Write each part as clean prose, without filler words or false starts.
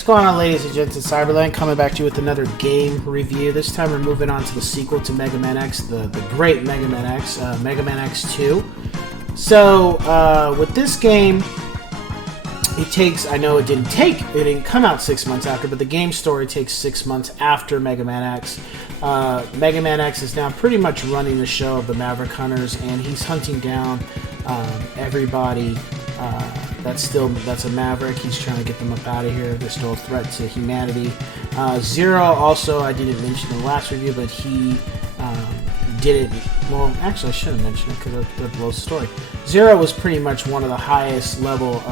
What's going on, ladies and gents in Cyberland? Coming back to you with another game review. This time we're moving on to the sequel to Mega Man X, the great Mega Man X, Mega Man X2. So, with this game, it takes, I know it didn't come out 6 months after, but the game story takes 6 months after Mega Man X. Mega Man X is now pretty much running the show of the Maverick Hunters, and he's hunting down everybody that's a Maverick. He's trying to get them up out of here. They're still a threat to humanity. Zero also, I didn't mention in the last review, but he did it. Well, actually, I should have mentioned it because that blows the story. Zero was pretty much one of the highest level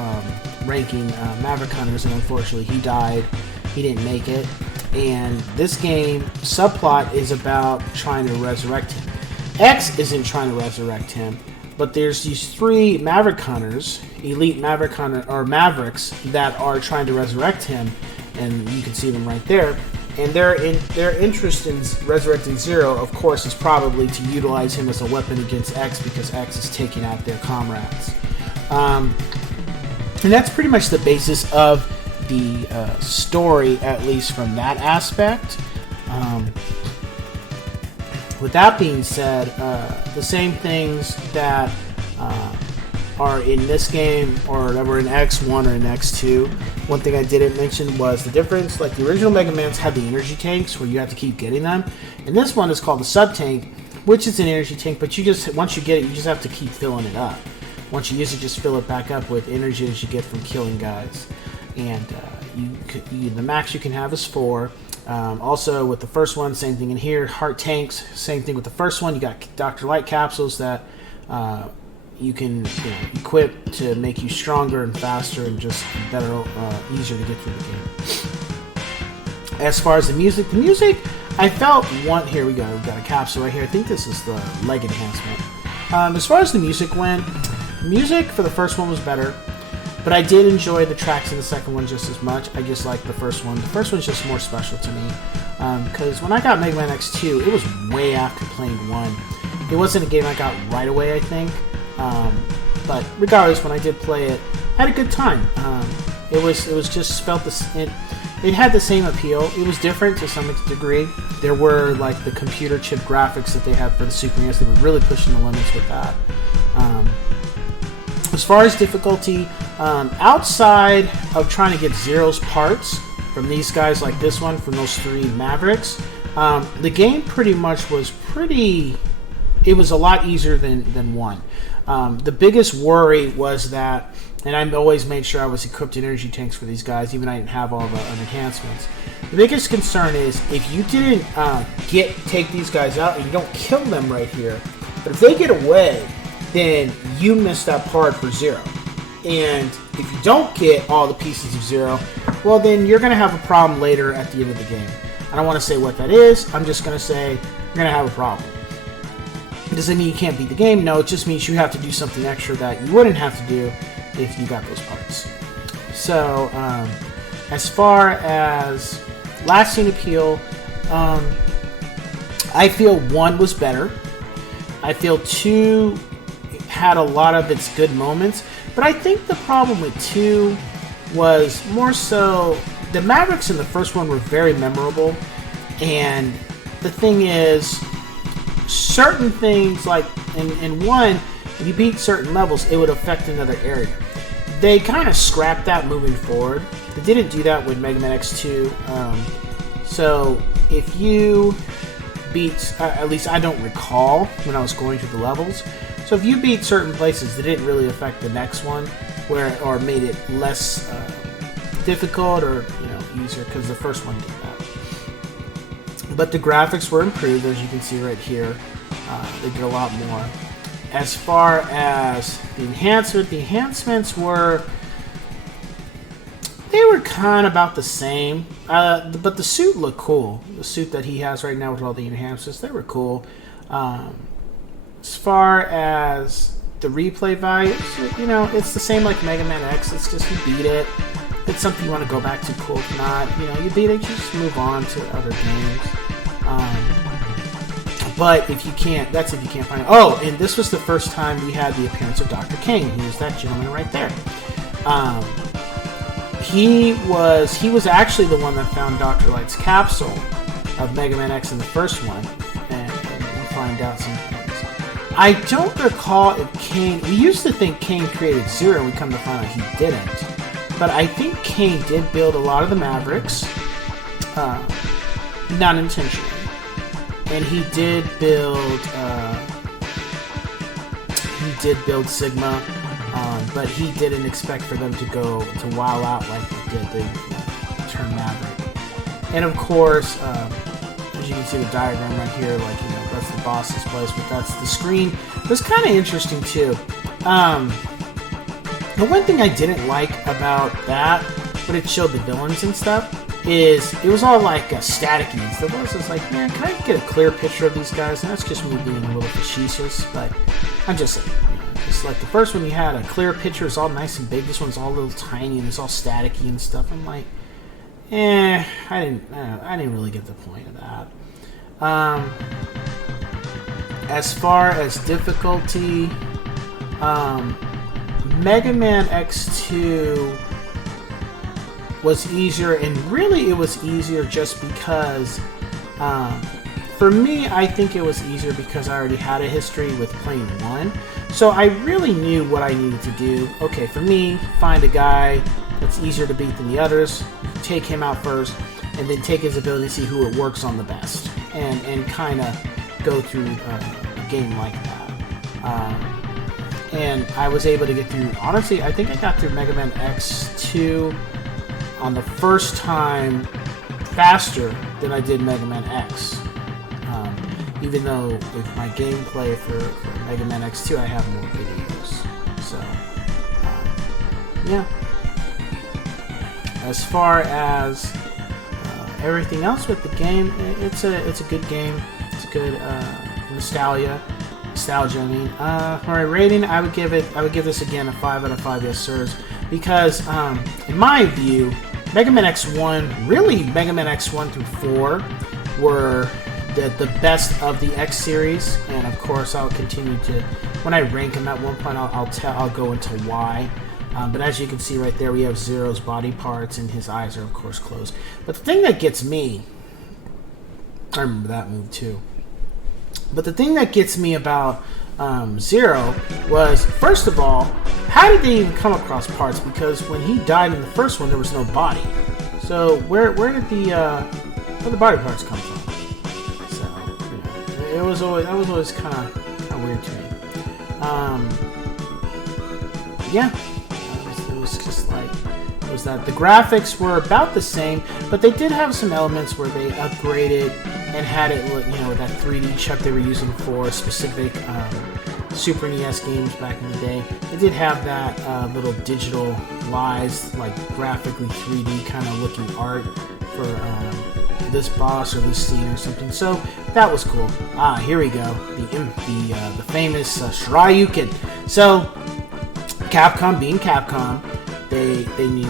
ranking Maverick Hunters, and unfortunately, he died. He didn't make it. And this game subplot is about trying to resurrect him. X isn't trying to resurrect him. But there's these three Maverick Hunters, elite Maverick Hunter or Mavericks, that are trying to resurrect him, and you can see them right there. And their interest in resurrecting Zero, of course, is probably to utilize him as a weapon against X because X is taking out their comrades. And that's pretty much the basis of the story, at least from that aspect. With that being said, the same things that are in this game or that were in X1 or in X2, one thing I didn't mention was the difference. Like the original Mega Man's had the energy tanks where you have to keep getting them, and this one is called the sub tank, which is an energy tank, but once you get it, you just have to keep filling it up. Once you use it, just fill it back up with energy that you get from killing guys. And the max you can have is 4. Also, with the first one, same thing in here. Heart tanks, same thing with the first one. You got Dr. Light capsules that you can equip to make you stronger and faster and just better, easier to get through the game. As far as the music, I felt here we go. We've got a capsule right here. I think this is the leg enhancement. As far as the music went, music for the first one was better. But I did enjoy the tracks in the second one just as much. I just like the first one. The first one's just more special to me. Because when I got Mega Man X2, it was way after playing 1. It wasn't a game I got right away, I think. But regardless, when I did play it, I had a good time. It was just felt it had the same appeal. It was different to some degree. There were like the computer chip graphics that they had for the Super NES. They were really pushing the limits with that. As far as difficulty, outside of trying to get Zero's parts from these guys like this one, from those 3 Mavericks, the game pretty much was it was a lot easier than 1. The biggest worry was that, and I always made sure I was equipped in energy tanks for these guys, even though I didn't have all the enhancements. The biggest concern is if you didn't take these guys out and you don't kill them right here, but if they get away, then you missed that part for Zero. And if you don't get all the pieces of Zero, well, then you're going to have a problem later at the end of the game. I don't want to say what that is. I'm just going to say you're going to have a problem. Does that mean you can't beat the game? No, it just means you have to do something extra that you wouldn't have to do if you got those parts. So, as far as lasting appeal, I feel 1 was better. I feel 2 had a lot of its good moments, but I think the problem with 2 was more so the Mavericks in the first one were very memorable, and the thing is, certain things like in 1, if you beat certain levels, it would affect another area. They kind of scrapped that moving forward. They didn't do that with Mega Man X2. So if you beat, at least I don't recall when I was going through the levels. So if you beat certain places, it didn't really affect the next one, or made it less difficult or easier, because the first one did that. But the graphics were improved, as you can see right here. They did a lot more. As far as the enhancements were kind of about the same. But the suit looked cool. The suit that he has right now with all the enhancements, they were cool. As far as the replay value, it's the same like Mega Man X. It's just you beat it. If it's something you want to go back to, cool. If not, you beat it, you just move on to other games. But if you can't, that's if you can't find it. Oh, and this was the first time we had the appearance of Dr. King. He was that gentleman right there. He was actually the one that found Dr. Light's capsule of Mega Man X in the first one, and we'll find out some things. I don't recall if Kane. We used to think Kane created Zero. We come to find out he didn't. But I think Kane did build a lot of the Mavericks, not intentionally. And he did build Sigma, but he didn't expect for them to go to WoW out like they did. They turned Maverick. And of course, as you can see the diagram right here, like that's the boss's place, but that's the screen. It was kind of interesting too. The one thing I didn't like about that, when it showed the villains and stuff, is it was all like staticky and stuff. I was just like, man, can I get a clear picture of these guys? And that's just me being a little facetious, but I'm just saying. It's like the first one you had a clear picture, it's all nice and big. This one's all a little tiny and it's all staticky and stuff. I'm like, I didn't really get the point of that. As far as difficulty, Mega Man X2 was easier, and really it was easier just because, for me, I think it was easier because I already had a history with playing 1. So I really knew what I needed to do. Okay, for me, find a guy that's easier to beat than the others, take him out first, and then take his ability to see who it works on the best, and kind of go through a game like that. And I was able to get through, honestly, I think I got through Mega Man X2 on the first time faster than I did Mega Man X. Even though with my gameplay for Mega Man X2, I have more videos. So, yeah. As far as everything else with the game, it's a good game. It's a good nostalgia. I mean, for my rating, I would give this again a 5 out of 5 yes sirs, because in my view, Mega Man X1, really Mega Man X1 through 4 were the best of the X series, and of course I'll continue to, when I rank them at one point, I'll go into why. But as you can see right there, we have Zero's body parts, and his eyes are of course closed. But the thing that gets me, I remember that move too. But the thing that gets me about Zero was, first of all, how did they even come across parts? Because when he died in the first one, there was no body. So where did the body parts come from? So that was always kind of weird to me. Yeah, it was just like, it was that the graphics were about the same, but they did have some elements where they upgraded and had it, that 3D chuck they were using for specific Super NES games back in the day. It did have that little digital lies, like graphically 3D kind of looking art for this boss or this scene or something. So that was cool. Here we go. The famous Shoryuken. So Capcom, being Capcom, they knew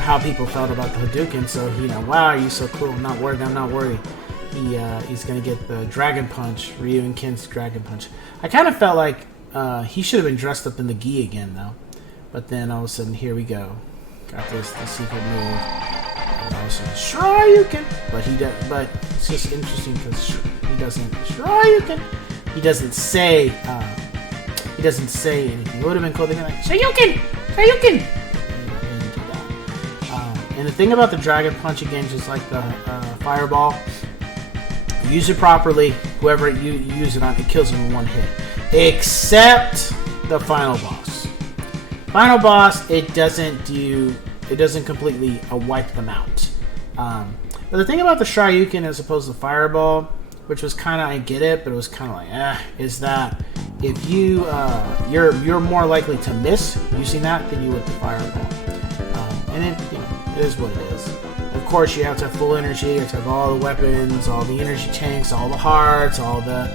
how people felt about the Hadouken. So wow, you're so cool. I'm not worried. He's gonna get the Dragon Punch, Ryu and Ken's Dragon Punch. I kind of felt like he should have been dressed up in the gi again though. But then all of a sudden, here we go. Got the secret move. And all of a sudden, Shoryuken. But it's just interesting because he doesn't Shoryuken. He doesn't say anything. It would have been cool to be like Shoryuken. And the thing about the Dragon Punch again, just like the Fireball. Use it properly. Whoever you use it on, it kills them in one hit. Except the final boss. Final boss, it doesn't completely wipe them out. But the thing about the Shoryuken as opposed to Fireball, which was kind of, I get it, but it was kind of like, is that if you're more likely to miss using that than you would the Fireball. And it is what it is. Of course, you have to have full energy. You have to have all the weapons, all the energy tanks, all the hearts, all the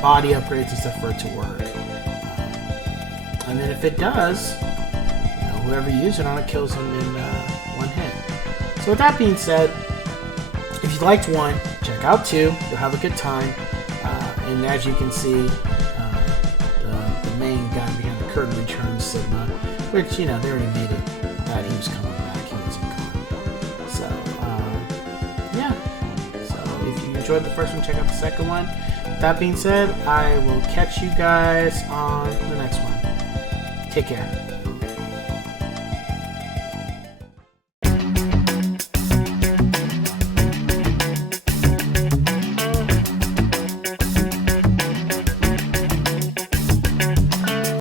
body upgrades and stuff for it to work. And then if it does, whoever uses it on it kills them in one hit. So with that being said, if you liked 1, check out 2. You'll have a good time. And as you can see, the main guy behind the curtain returns Sigma, which, they already made it that he was coming back. He wasn't gone. So, yeah. So if you enjoyed the first one, check out the second one. That being said, I will catch you guys on the next one. Take care.